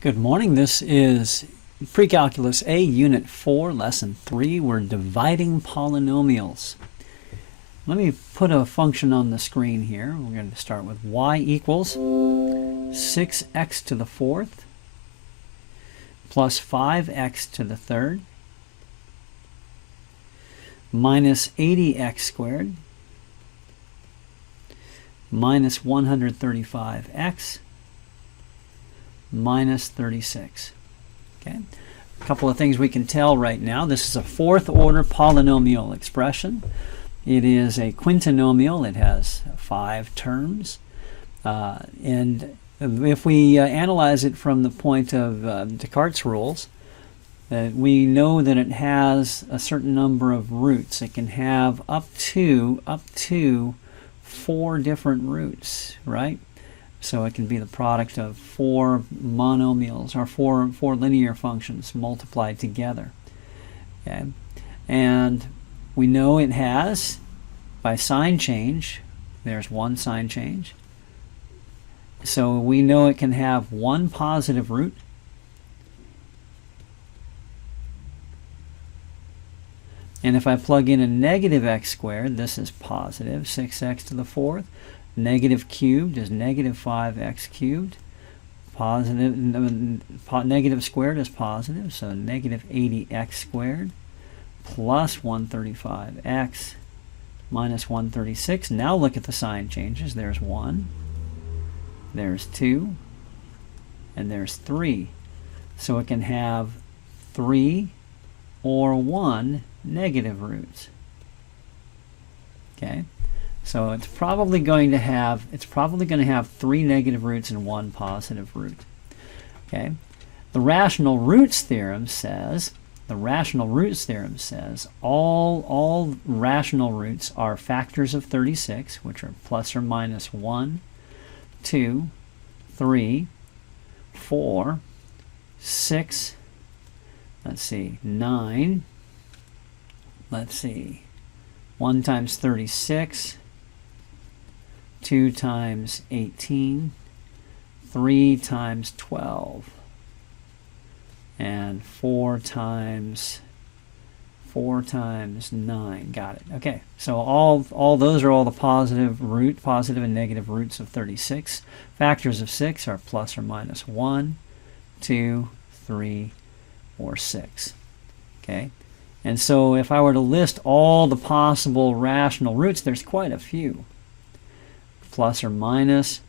Good morning. This is Pre-Calculus A, Unit 4, Lesson 3. We're dividing polynomials. Let me put a function on the screen here. We're going to start with y equals 6x to the fourth plus 5x to the third minus 80x squared minus 135x minus 36. Okay, a couple of things we can tell right now. This is a fourth order polynomial expression. It is a quintinomial. It has 5 terms. And if we analyze it from the point of Descartes' rules, we know that it has a certain number of roots. It can have up to 4 different roots, right? So it can be the product of 4 monomials or four linear functions multiplied together. Okay? And we know it has, by sign change, there's one sign change. So we know it can have one positive root and if I plug in a negative x squared, this is positive 6x to the fourth. Negative cubed is negative 5x cubed. Positive, negative squared is positive, so negative 80x squared plus 135x minus 136. Now look at the sign changes. There's 1, there's 2, and there's 3. So it can have 3 or 1 negative roots. Okay? So it's probably going to have 3 negative roots and 1 positive root. Okay? The rational roots theorem says all rational roots are factors of 36, which are plus or minus 1, 2, 3, 4, 6, 9, 1 times 36, 2 times 18, 3 times 12, and 4 times 9. Got it. Okay, so all those are all the positive and negative roots of 36. Factors of 6 are plus or minus 1, 2, 3, or 6. Okay, and so if I were to list all the possible rational roots, there's quite a few. Plus or minus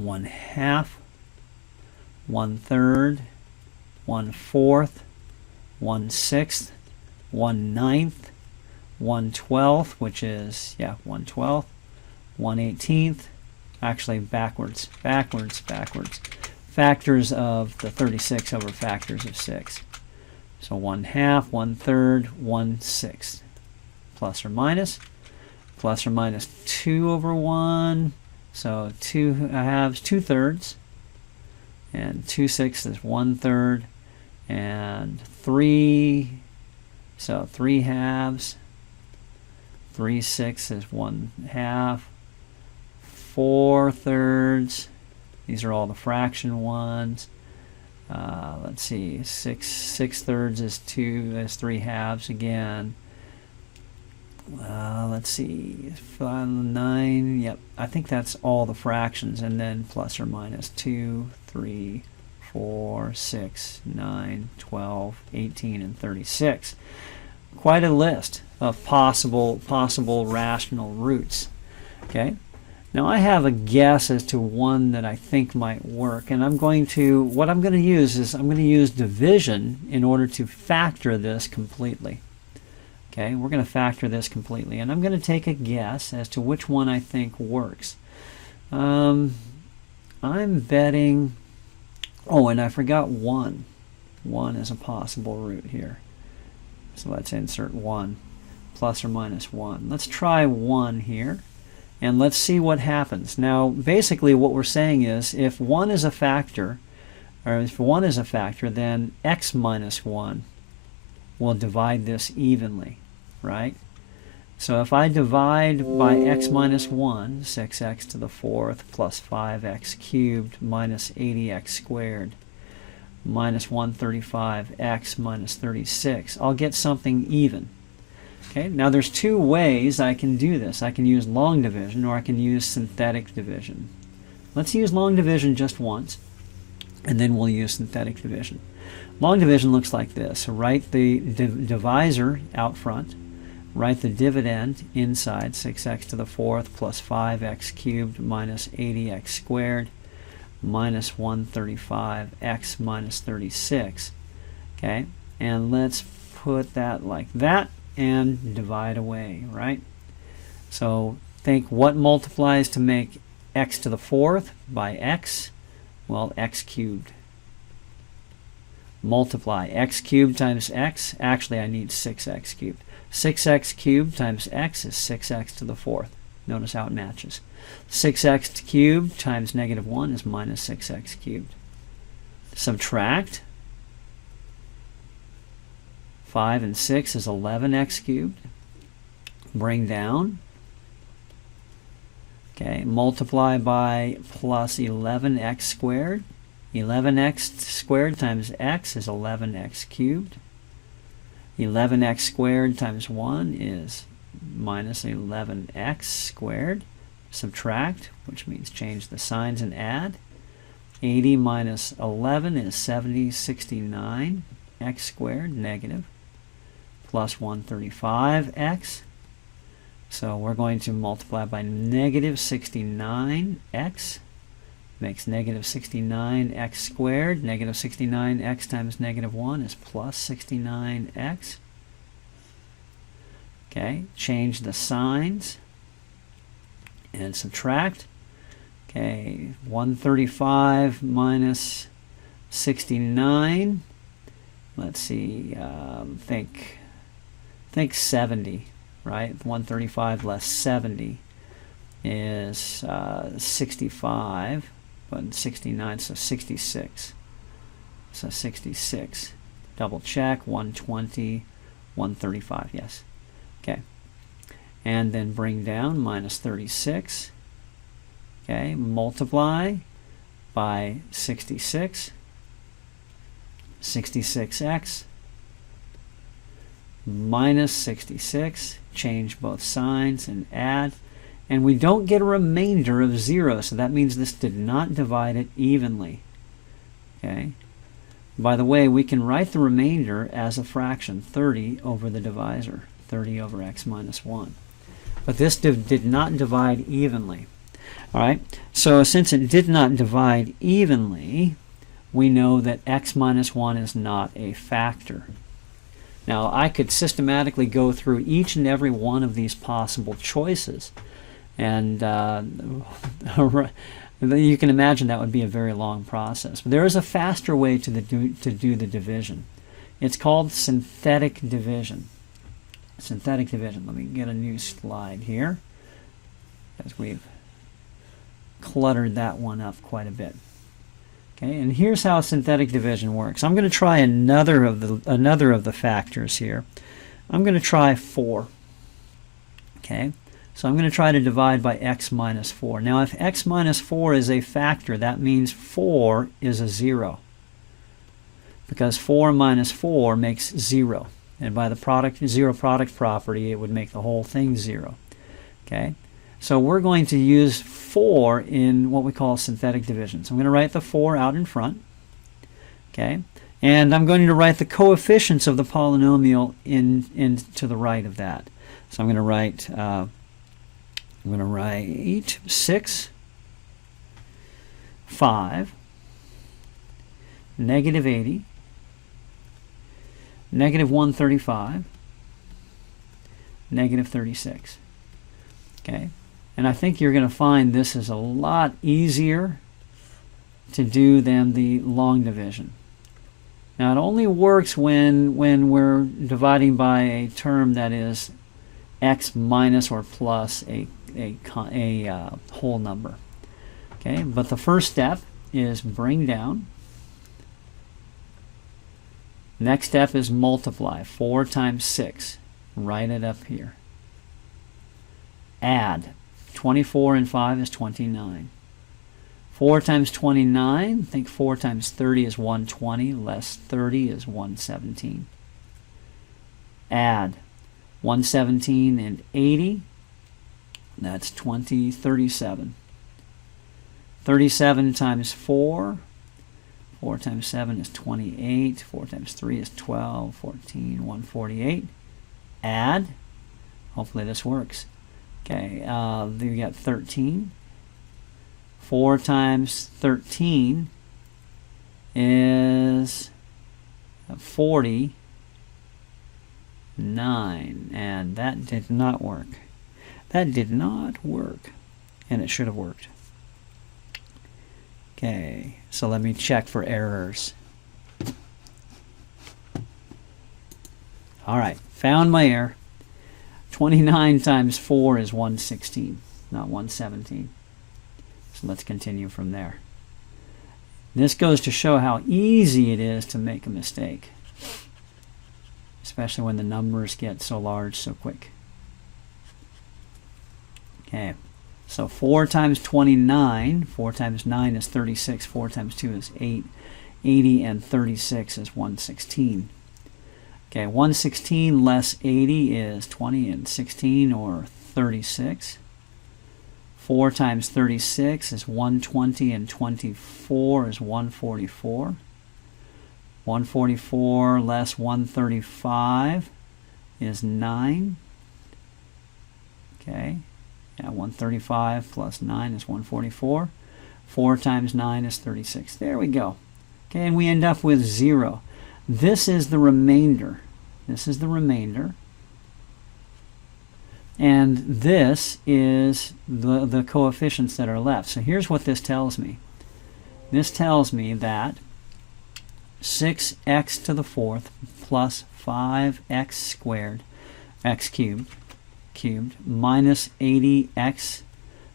1/2, 1/3, 1/4, 1/6, 1/9, 1/12, which is 1/12, 1/18, actually backwards. Factors of the 36 over factors of 6. So 1/2, 1/3, 1/6. Plus or minus 2 over 1, so 2 halves, 2/3, and 2/6 is 1/3, and 3, so 3 halves, 3/6 is 1/2, 4/3, these are all the fraction ones. Let's see, 6/3 is 3 halves again. Let's see, 9, yep, I think that's all the fractions, and then plus or minus 2, 3, 4, 6, 9, 12, 18, and 36. Quite a list of possible rational roots. Okay, now I have a guess as to one that I think might work, and I'm going to use division in order to factor this completely. Okay, we're going to factor this completely, and I'm going to take a guess as to which one I think works. I'm betting, oh, and I forgot 1. 1 is a possible root here. So let's insert 1, plus or minus 1. Let's try 1 here, and let's see what happens. Now, basically what we're saying is if 1 is a factor, then x minus 1 will divide this evenly, right? So if I divide by x minus 1, 6x to the fourth plus 5x cubed minus 80x squared, minus 135x minus 36. I'll get something even. Okay, now there's two ways I can do this. I can use long division or I can use synthetic division. Let's use long division just once, and then we'll use synthetic division. Long division looks like this. Write the divisor out front. Write the dividend inside, 6x to the fourth plus 5x cubed minus 80x squared minus 135x minus 36. Okay, and let's put that like that and divide away, right? So think what multiplies to make x to the fourth by x? Well, x cubed. Multiply x cubed times x. Actually, I need 6x cubed. 6x cubed times x is 6x to the fourth. Notice how it matches. 6x cubed times negative 1 is minus 6x cubed. Subtract. 5 and 6 is 11x cubed. Bring down. Okay, multiply by plus 11x squared. 11x squared times x is 11x cubed. 11x squared times 1 is minus 11x squared. Subtract, which means change the signs and add. 80 minus 11 is 70, 69. X squared, negative. Plus 135x. So we're going to multiply by negative 69x. Makes negative 69x squared. Negative 69x times negative 1 is plus 69x. Okay, change the signs and subtract. Okay, 135 minus 69. Let's see, think 70, right? 135 less 70 is 65. But 69, so 66. So 66. Double check, 120, 135, yes. Okay. And then bring down minus 36. Okay, multiply by 66. 66x minus 66. Change both signs and add. And we don't get a remainder of 0, so that means this did not divide it evenly. Okay. By the way, we can write the remainder as a fraction, 30 over the divisor, 30 over x minus 1. But this did not divide evenly. All right, so since it did not divide evenly, we know that x minus 1 is not a factor. Now, I could systematically go through each and every one of these possible choices. And you can imagine that would be a very long process. But there is a faster way to do the division. It's called synthetic division. Synthetic division. Let me get a new slide here, as we've cluttered that one up quite a bit. Okay, and here's how synthetic division works. I'm going to try another of the factors here. I'm going to try 4. Okay. So I'm going to try to divide by x minus 4. Now, if x minus 4 is a factor, that means 4 is a 0. Because 4 minus 4 makes 0. And by the zero product property, it would make the whole thing 0. Okay? So we're going to use 4 in what we call synthetic division. So I'm going to write the 4 out in front. Okay? And I'm going to write the coefficients of the polynomial in to the right of that. So I'm going to write 6, 5, negative 80, negative 135, negative 36. Okay, and I think you're going to find this is a lot easier to do than the long division. Now, it only works when we're dividing by a term that is x minus or plus a whole number. Okay, but the first step is bring down. Next step is multiply. 4 times 6. Write it up here. Add. 24 and 5 is 29. 4 times 29, think 4 times 30 is 120, less 30 is 117. Add 117 and 80, that's 37. 37 times 4, 4 times 7 is 28, 4 times 3 is 12, 14, 148. Add, hopefully this works. Okay, then we got 13. 4 times 13 is 49, and that did not work. That did not work, and it should have worked. Okay, so let me check for errors. All right, found my error. 29 times 4 is 116, not 117. So let's continue from there. This goes to show how easy it is to make a mistake, especially when the numbers get so large so quick. Okay, so 4 times 29, 4 times 9 is 36, 4 times 2 is 8, 80 and 36 is 116. Okay, 116 less 80 is 20 and 16, or 36. 4 times 36 is 120, and 24 is 144. 144 less 135 is 9. Okay, yeah, 135 plus 9 is 144. 4 times 9 is 36. There we go. Okay, and we end up with 0. This is the remainder. This is the remainder. And this is the coefficients that are left. So here's what this tells me. This tells me that 6x to the 4th plus 5x squared, x cubed, minus 80x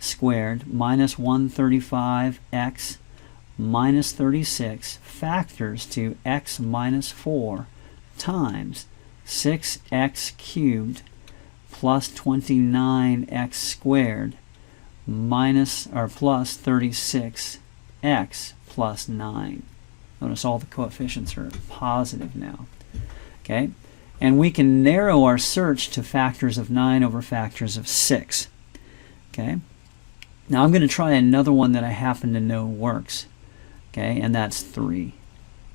squared minus 135x minus 36 factors to x minus 4 times 6x cubed plus 29x squared minus or plus 36x plus 9. Notice all the coefficients are positive now. Okay, and we can narrow our search to factors of 9 over factors of 6. Okay, now I'm going to try another one that I happen to know works. Okay, and that's 3.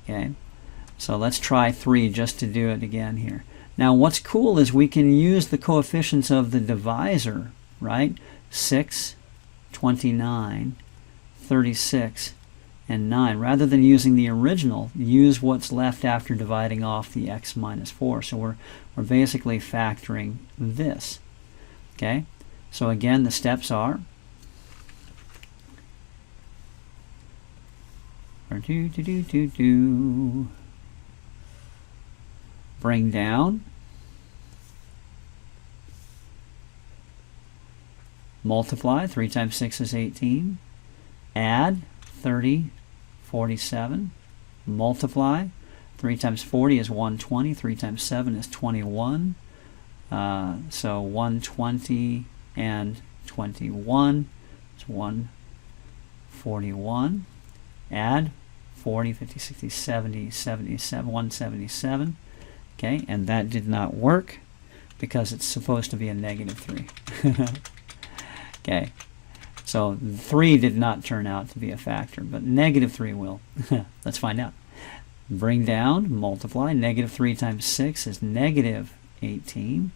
Okay, so let's try 3 just to do it again here. Now what's cool is we can use the coefficients of the divisor, right? 6, 29, 36, and 9. Rather than using the original, use what's left after dividing off the x minus 4. So we're basically factoring this. Okay, so again the steps are bring down, multiply, 3 times 6 is 18, add 30, 47, multiply, 3 times 40 is 120, 3 times 7 is 21, so 120 and 21 is 141, add 40, 50, 60, 70, 77, 177. Okay, and that did not work because it's supposed to be a negative 3. Okay, so 3 did not turn out to be a factor, but negative 3 will. Let's find out. Bring down, multiply. Negative 3 times 6 is negative 18.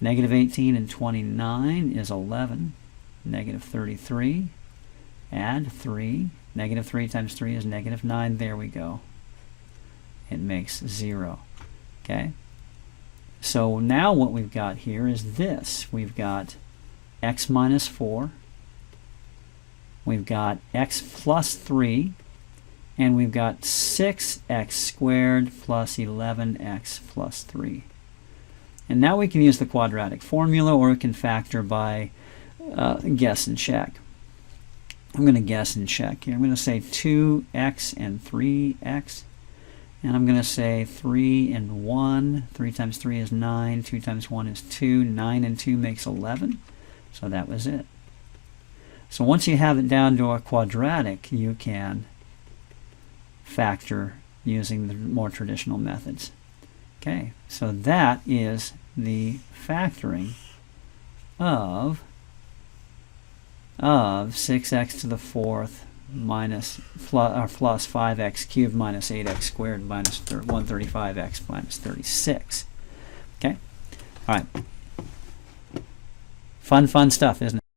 Negative 18 and 29 is 11. Negative 33. Add 3. Negative 3 times 3 is negative 9. There we go. It makes 0. Okay, so now what we've got here is this. We've got x minus 4, we've got x plus 3, and we've got 6x squared plus 11x plus 3. And now we can use the quadratic formula, or we can factor by guess and check. I'm going to guess and check here. I'm going to say 2x and 3x. And I'm going to say 3 and 1. 3 times 3 is 9. 2 times 1 is 2. 9 and 2 makes 11. So that was it. So once you have it down to a quadratic, you can factor using the more traditional methods. Okay, so that is the factoring of 6x to the fourth minus plus 5x cubed minus 8x squared minus 135x minus 36. Okay, all right. Fun stuff, isn't it?